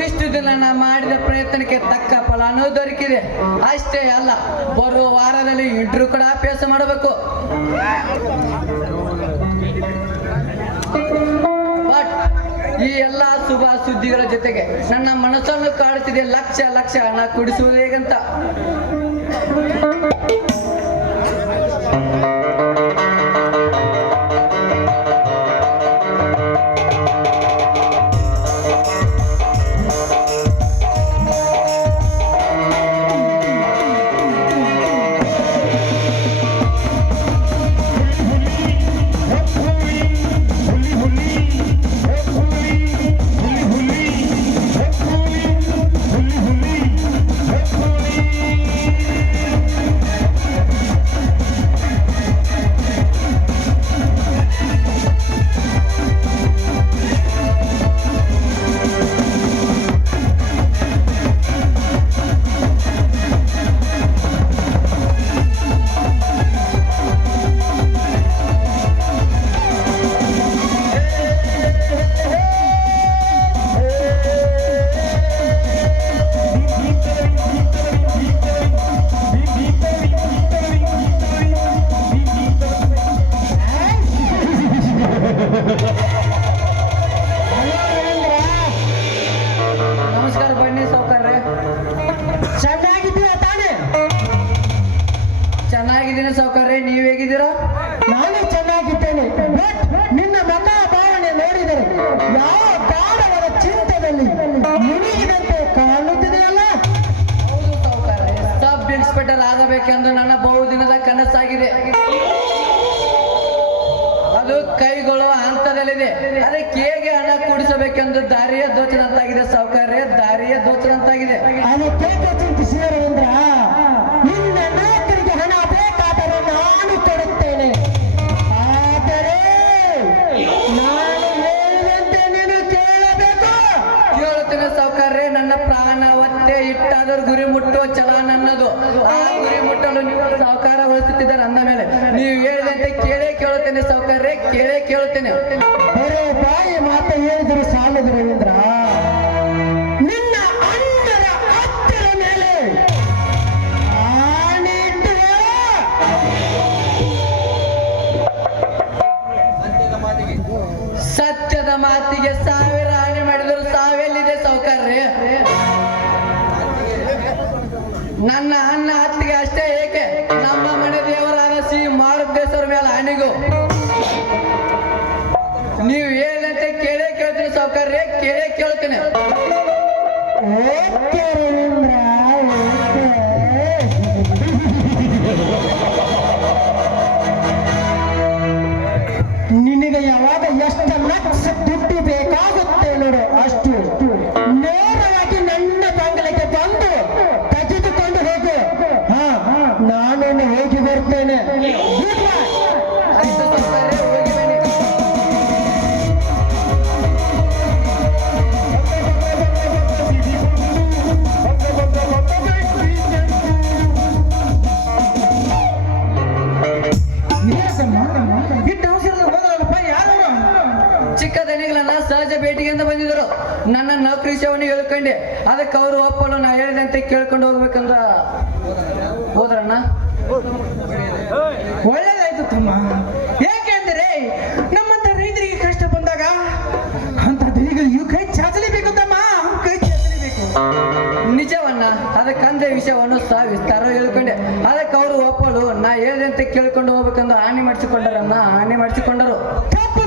ಇಷ್ಟು ದಿನ ಮಾಡಿದ ಪ್ರಯತ್ನಕ್ಕೆ ತಕ್ಕ ಫಲಾನು ದೊರಕಿದೆ. ಅಷ್ಟೇ ಅಲ್ಲ ಬರುವ ವಾರದಲ್ಲಿ ಇಂಟ್ರೂ ಕೂಡ ಅಭ್ಯಾಸ ಮಾಡಬೇಕು. ಬಟ್ ಈ ಎಲ್ಲಾ ಶುಭ ಸುದ್ದಿಗಳ ಜೊತೆಗೆ ನನ್ನ ಮನಸ್ಸನ್ನು ಕಾಡುತ್ತಿದೆ ಲಕ್ಷ ಲಕ್ಷ ಹಣ ಕುಡಿಸುವುದು ಹೇಗಂತ. ಚೆನ್ನಾಗಿದ್ದೀನಿ ಸೌಕರ್ಯ ನೀವ್ ಹೇಗಿದ್ದೀರಾ? ನಾನು ಚೆನ್ನಾಗಿದ್ದೇನೆ. ನಿನ್ನ ಮತ ಭಾವನೆ ನೋಡಿದರೆ ಯಾವ ಕಾರಣವಾದ ಚಿಂತದಲ್ಲಿ ಮುಳುಗಿದಂತೆ ಕಾಣುತ್ತಿದೆಯಲ್ಲ? ಹೌದು ಸೌಕರ್ಯ ಸಬ್ ಇನ್ಸ್ಪೆಕ್ಟರ್ ಆಗಬೇಕೆಂದು ನನ್ನ ಬಹುದಿನದ ಕನಸಾಗಿದೆ. ಅದು ಕೈಗೊಳ್ಳುವ ಹಂತದಲ್ಲಿದೆ. ಅದಕ್ಕೆ ಹೇಗೆ ಹಣ ಕೂಡಿಸಬೇಕೆಂದು ದಾರಿಯ ದೋಚನಂತಾಗಿದೆ ಸೌಕರ್ಯ ಕೇಳೇ ಕೇಳುತ್ತೇನೆ ಸೌಕರ್ಯ ಕೇಳೇ ಕೇಳ್ತೇನೆ. ಬರೇ ಬಾಯಿ ಮಾತು ಹೇಳಿದ್ರು ಸಾಲದು ರವೀಂದ್ರ. ನಿನ್ನ ಅಣ್ಣರ ಅತ್ತರ ಮೇಲೆ ಆಣೆ ಸತ್ಯದ ಮಾತಿಗೆ ಸಾವಿರ ಹಾನಿ ಮಾಡಿದ್ರು ಸಾವೆಲ್ಲಿದೆ ಸೌಕರ್ಯ ನನ್ನ ಕೇಳೇ ಕೇಳ್ತೇನೆ. ನಿನಗೆ ಯಾವಾಗ ಎಷ್ಟು ಲಕ್ಷ ದುಡ್ಡು ಬೇಕಾಗುತ್ತೆ ನೋಡು ಅಷ್ಟು ಹೇಳ್ಕೊಂಡೆ ಅದಕ್ಕೆ ಅವರು ಒಪ್ಪಲು ನಾ ಹೇಳಿದಂತೆ ಕೇಳ್ಕೊಂಡು ಹೋಗ್ಬೇಕಂದ್ರ ಹೋದ್ರಣ್ಣ? ಒಳ್ಳೇದಾಯ್ತು ತಮ್ಮ. ಯಾಕೆಂದ್ರೆ ನಮ್ಮಂತ ರೈತರಿಗೆ ಕಷ್ಟ ಬಂದಾಗ ಅಂತ ಇವು ಕೈ ಚಾಚಲೇಬೇಕು ತಮ್ಮ. ಕೈ ಚಾಚಲಿಬೇಕು. ನಿಜವನ್ನ ಅದಕ್ಕಂದ್ರೆ ವಿಷಯವನ್ನು ಸಹ ವಿಸ್ತಾರ ಹೇಳ್ಕೊಂಡೆ. ಅದಕ್ಕೆ ಅವರು ಒಪ್ಪಲು, ನಾ ಹೇಳಿದಂತೆ ಕೇಳ್ಕೊಂಡು ಹೋಗ್ಬೇಕಂದು ಹಾನಿ ಮಾಡಿಸಿಕೊಂಡರನ್ನ ಹಾನಿ ಮಾಡಿಸಿಕೊಂಡರು. ತಪ್ಪು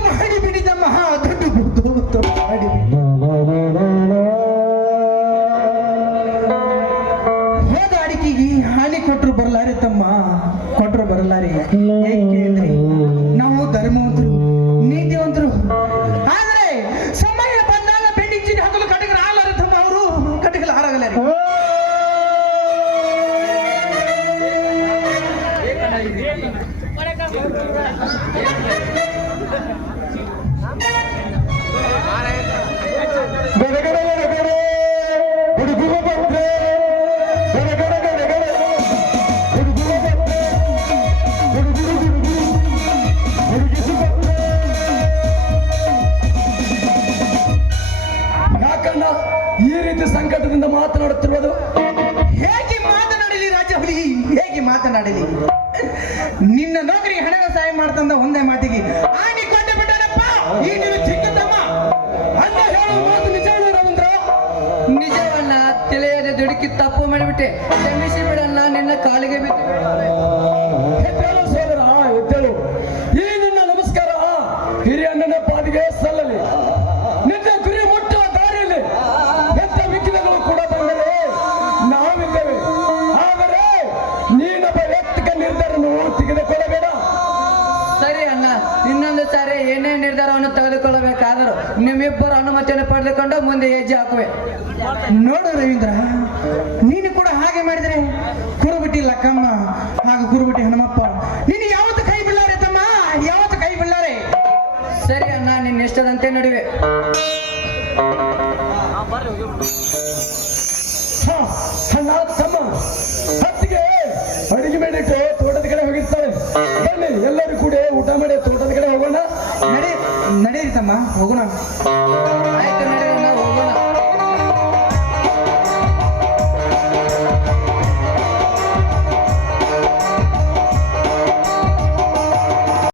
ಈ ರೀತಿ ಸಂಕಟದಿಂದ ಮಾತನಾಡುತ್ತಿರುವುದು ಹೇಗೆ ಮಾತನಾಡ ಮಾತನಾಡಲಿ ರಾಜ ಹುಲಿ, ಹೇಗೆ ಮಾತನಾಡಲಿ? ನಿನ್ನ ನೌಕರಿ ಹಣದ ಸಹಾಯ ಮಾಡ್ತಂದ ಒಂದೇ ಮಾತಿಗೆ, ಆನಿ ಕೊಂಡ ಬಿಟ್ಟನಪ್ಪ, ಈ ನೀನು ಚಿಕ್ಕ ತಮ್ಮ. ಅಂತ ಹೇಳೋ ಮಾತು ನಿಜವಲ್ಲ ರವೀಂದ್ರ ನಿಜವನ್ನ ತಿಳಿಯದೆ ದುಡುಕಿ ತಪ್ಪು ಮಾಡಿಬಿಟ್ಟೆ. ಕ್ಷಮಿಸಿ ಬಿಡಲ್ಲ, ನಿನ್ನ ಕಾಲಿಗೆ ಬಿದ್ದು ನಿರ್ಧಾರವನ್ನು ತೆಗೆದುಕೊಳ್ಳಬೇಕಾದರೂ ನಿಮ್ಮಿಬ್ಬರ ಅನುಮತಿಯನ್ನು ಪಡೆದುಕೊಂಡು ಮುಂದೆ ಹೆಜ್ಜೆ ಹಾಕುವೆ. ನೋಡು ರವೀಂದ್ರ, ನೀನು ಕೂಡ ಹಾಗೆ ಮಾಡಿದರೆ ಕುರುಬಿಟ್ಟಿ ಲಕ್ಕಮ್ಮ ಹಾಗೂ ಕುರುಬಿಟ್ಟಿ ಹನುಮಪ್ಪ ನೀನು ಯಾವತ್ತು ಕೈ ಬಿಳ್ಳಾರೆ ತಮ್ಮ? ಯಾವತ್ತು ಕೈ ಬಿಳ್ಳಾರೆ ಸರಿ ಅಣ್ಣ, ನಿನ್ನ ಇಷ್ಟದಂತೆ ನಡುವೆ. ತಮ್ಮ. ಎಲ್ಲರೂ ಕೂಡ